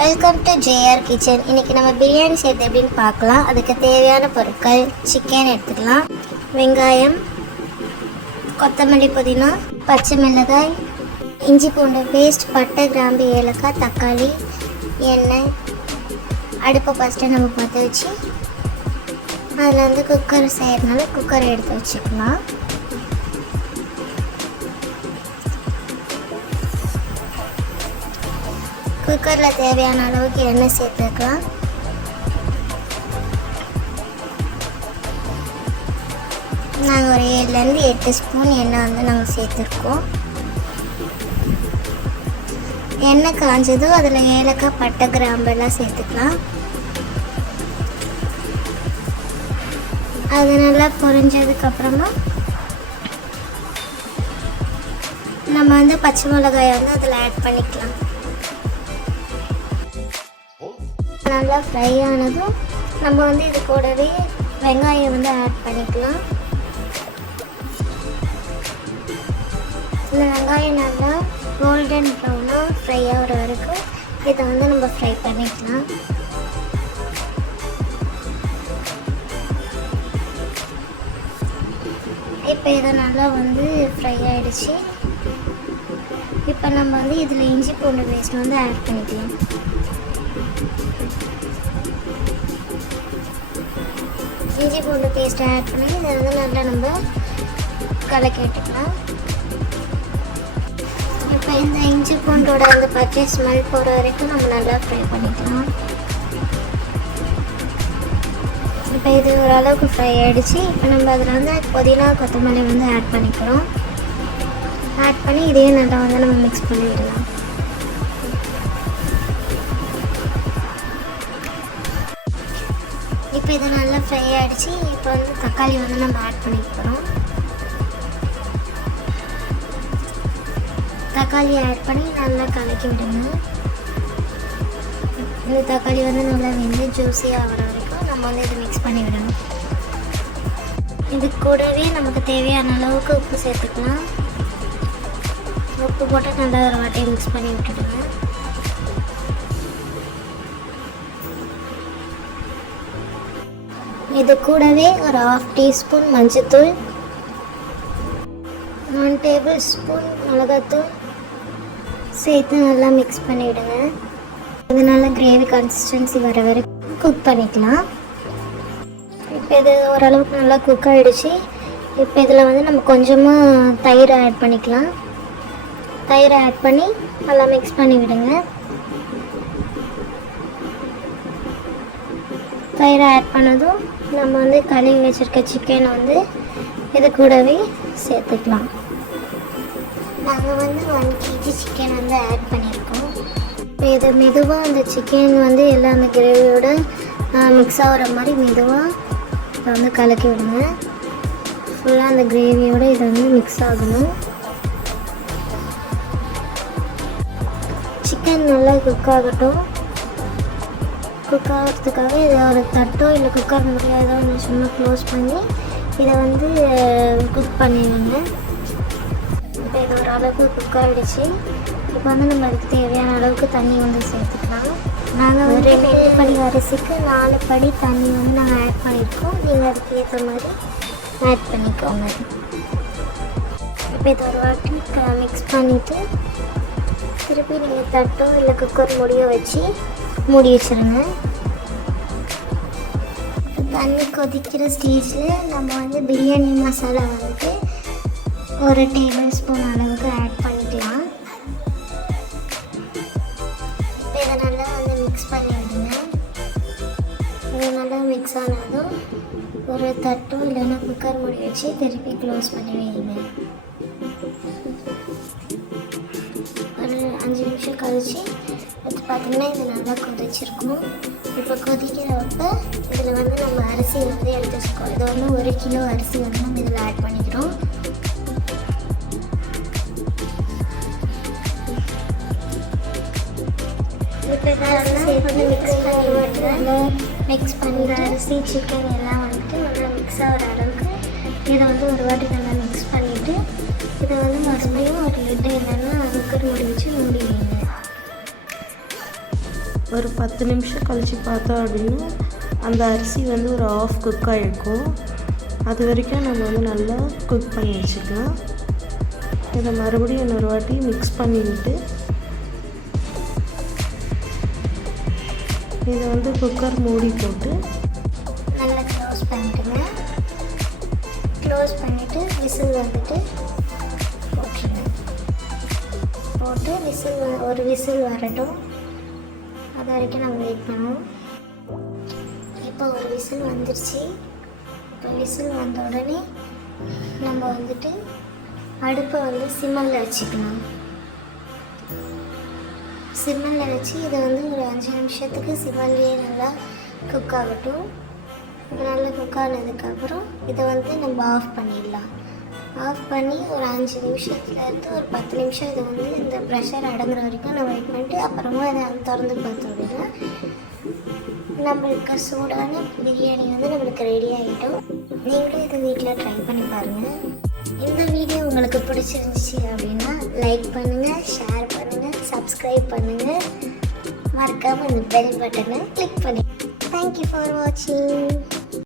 Welcome to JR kitchen. இன்றைக்கி நம்ம பிரியாணி செய்கிறது எப்படின்னு பார்க்கலாம். அதுக்கு தேவையான பொருட்கள்: சிக்கன் எடுத்துக்கலாம், வெங்காயம், கொத்தமல்லி, புதினா, பச்சை மிளகாய், இஞ்சி பூண்டு பேஸ்ட், பட்டை, கிராம்பு, ஏலக்காய், தக்காளி, எண்ணெய். அடுப்பை ஃபஸ்ட்டு நம்ம பற்ற வச்சு அதில் வந்து குக்கர் செய்கிறதுனால குக்கரை எடுத்து வச்சுக்கலாம். குக்கரில் தேவையான அளவுக்கு எண்ணெய் சேர்த்துக்கலாம். நாங்கள் ஒரு 7லேருந்து 8 ஸ்பூன் எண்ணெய் வந்து நாங்கள் சேர்த்துருக்கோம். எண்ணெய் காஞ்சதும் அதில் ஏலக்காய், பட்டை, கிராம்பெல்லாம் சேர்த்துக்கலாம். அது நல்லா பொரிஞ்சதுக்கப்புறமா நம்ம வந்து பச்சை மிளகாயை வந்து அதில் ஆட் பண்ணிக்கலாம். நல்லா ஃப்ரை ஆனதும் நம்ம வந்து இது கூடவே வெங்காயம் வந்து ஆட் பண்ணிக்கலாம். இந்த வெங்காயம் நல்லா கோல்டன் ப்ரௌனாக ஃப்ரை ஆகிற வரைக்கும் இதை வந்து நம்ம ஃப்ரை பண்ணிக்கலாம். இப்போ இதை நல்லா வந்து ஃப்ரை ஆகிடுச்சு. இப்போ நம்ம வந்து இதில் இஞ்சி பூண்டு பேஸ்ட் வந்து ஆட் பண்ணிக்கலாம். இஞ்சி பூண்டு பேஸ்ட் ஆட் பண்ணி இதை வந்து நல்லா நம்ம கலக்கி விட்டுக்கலாம். இப்போ இந்த இஞ்சி பூண்டோட அந்த பச்சை ஸ்மெல் போகிற வரைக்கும் நம்ம நல்லா ஃப்ரை பண்ணிக்கலாம். இப்போ இது ஓரளவுக்கு ஃப்ரை ஆகிடுச்சு. இப்போ நம்ம அதில் வந்து புதினா, கொத்தமல்லி வந்து ஆட் பண்ணிக்கிறோம். ஆட் பண்ணி இதையும் நல்லா வந்து நம்ம மிக்ஸ் பண்ணிடலாம். இப்போ இது நல்லா ஃப்ரை ஆகிடுச்சு. இப்போ வந்து தக்காளி வந்து நம்ம ஆட் பண்ணிக்கிறோம். தக்காளி ஆட் பண்ணி நல்லா கலக்கி விடுங்க. இந்த தக்காளி வந்து நல்லா வெந்து ஜூஸியாக ஆகிற வரைக்கும் நம்ம வந்து இதை மிக்ஸ் பண்ணி விடணும். இது கூடவே நமக்கு தேவையான அளவுக்கு உப்பு சேர்த்துக்கலாம். உப்பு போட்டு நல்லா ஒரு வாட்டி மிக்ஸ் பண்ணி விட்டுடுங்க. இது கூடவே ஒரு 1/2 டீஸ்பூன் மஞ்சள்தூள், 1 டேபிள் ஸ்பூன் மிளகாத்தூள் சேர்த்து நல்லா மிக்ஸ் பண்ணிவிடுங்க. இது நல்லா கிரேவி கன்சிஸ்டன்சி வர வரைக்கும் குக் பண்ணிக்கலாம். இப்போ இது ஓரளவுக்கு நல்லா குக் ஆகிடுச்சு. இப்போ இதில் வந்து நம்ம கொஞ்சமாக தயிர் ஆட் பண்ணிக்கலாம். தயிரை ஆட் பண்ணி நல்லா மிக்ஸ் பண்ணி விடுங்க. தயிரை ஆட் பண்ணதும் நம்ம வந்து கழுவி வச்சுருக்க சிக்கனை வந்து இது கூடவே சேர்த்துக்கலாம். நாங்கள் வந்து 1 kg சிக்கன் வந்து ஆட் பண்ணியிருக்கோம். இப்போ இதை மெதுவாக அந்த சிக்கன் வந்து எல்லாம் அந்த கிரேவியோட மிக்ஸ் ஆகிற மாதிரி மெதுவாக இதை வந்து கலக்கி விடுங்க. ஃபுல்லாக அந்த கிரேவியோடு இதை வந்து மிக்ஸ் ஆகணும். சிக்கன் நல்லா குக் ஆகட்டும். குக் ஆகிறதுக்காக இதை ஒரு தட்டோ இல்லை குக்கர் முடியாதோ ஒன்று சும்மா க்ளோஸ் பண்ணி இதை வந்து குக் பண்ணிடுங்க. இப்போ இது ஒரு அளவுக்கு குக் ஆகிடுச்சு. இப்போ வந்து நம்ம அதுக்கு தேவையான அளவுக்கு தண்ணி வந்து சேர்த்துக்கலாம். நாங்கள் வந்து 2 படி அரிசிக்கு 4 படி தண்ணி வந்து நாங்கள் ஆட் பண்ணியிருக்கோம். நீங்கள் அதுக்கு ஏற்ற மாதிரி ஆட் பண்ணிக்கோங்க. இப்போ இது ஒரு வாட்டி மிக்ஸ் பண்ணிவிட்டு திருப்பி நீங்கள் தட்டோ இல்லை குக்கர் மூடியோ வச்சு மூடி வச்சுருங்க. தண்ணி கொதிக்கிற ஸ்டேஜில் நம்ம வந்து பிரியாணி மசாலா வந்து 1 டேபிள் ஸ்பூன் அளவுக்கு ஆட் பண்ணிக்கலாம். இப்போ இதை நல்லா வந்து மிக்ஸ் பண்ணி விடுங்க. இது நல்லா மிக்ஸ் ஆனதும் ஒரு தட்டோ இல்லைன்னா குக்கர் மூடி வச்சு திருப்பி க்ளோஸ் பண்ணி வைங்க. ஒரு 5 நிமிஷம் கழிச்சு அது பார்த்திங்கன்னா இது நல்லா கொதிச்சிருக்கும். இப்போ கொதிக்கிறப்ப இதில் வந்து நம்ம அரிசி வந்து எடுத்து வச்சுக்கோம். இது வந்து 1 கிலோ அரிசி வந்து நம்ம இதில் ஆட் பண்ணிக்கிறோம். இப்போ வந்து மிக்ஸ் பண்ணிட்டு அரிசி சிக்கன் எல்லாம் வந்துட்டு நல்லா மிக்ஸ் ஆகிற அளவுக்கு இதை வந்து ஒரு வாட்டி நல்லா மிக்ஸ் பண்ணிவிட்டு இதை வந்து மறுபடியும் ஒரு லிட்டு இல்லைன்னா குக்கர் மூடி வச்சு மூடி வைங்க. ஒரு 10 நிமிஷம் கழித்து பார்த்தோம் அப்படின்னா அந்த அரிசி வந்து ஒரு ஆஃப் குக் ஆகிருக்கும். அது வரைக்கும் நம்ம வந்து நல்லா குக் பண்ணி வச்சுக்கலாம். இதை மறுபடியும் இன்னொரு வாட்டி மிக்ஸ் பண்ணிவிட்டு இதை வந்து குக்கர் மூடி போட்டு நல்லா க்ளோஸ் பண்ணிட்டுங்க. க்ளோஸ் பண்ணிவிட்டு விசில் வந்துட்டு போட்டுருங்க. போட்டு ஒரு விசில் வரட்டும். அது வரைக்கும் நம்ம வெயிட் பண்ணுவோம். இப்போ ஒரு விசில் வந்துருச்சு. இப்போ விசில் வந்த உடனே நம்ம வந்துட்டு அடுப்பை வந்து சிம்மில் வச்சுக்கலாம். சிம்மில் வச்சு இதை வந்து ஒரு 5 நிமிஷத்துக்கு சிம்மிலேயே நல்லா குக் ஆகட்டும். நல்லா குக் ஆனதுக்கப்புறம் இதை வந்து நம்ம ஆஃப் பண்ணிடலாம். ஆஃப் பண்ணி ஒரு 5 நிமிஷத்துலேருந்து ஒரு 10 நிமிஷம் இதை வந்து இந்த ப்ரெஷர் அடங்குற வரைக்கும் நம்ம வெயிட் பண்ணிட்டு அப்புறமா இதை திறந்து பார்த்தோம் அப்படின்னா நம்மளுக்கு சூடான பிரியாணி வந்து நம்மளுக்கு ரெடி ஆகிடும். நீங்களும் இதை வீட்டில் ட்ரை பண்ணி பாருங்கள். இந்த வீடியோ உங்களுக்கு பிடிச்சிருந்துச்சி அப்படின்னா லைக் பண்ணுங்கள், ஷேர் பண்ணுங்கள், சப்ஸ்கிரைப் பண்ணுங்கள். மறக்காமல் இந்த பெல் பட்டனை கிளிக் பண்ணி. தேங்க்யூ ஃபார் வாட்சிங்.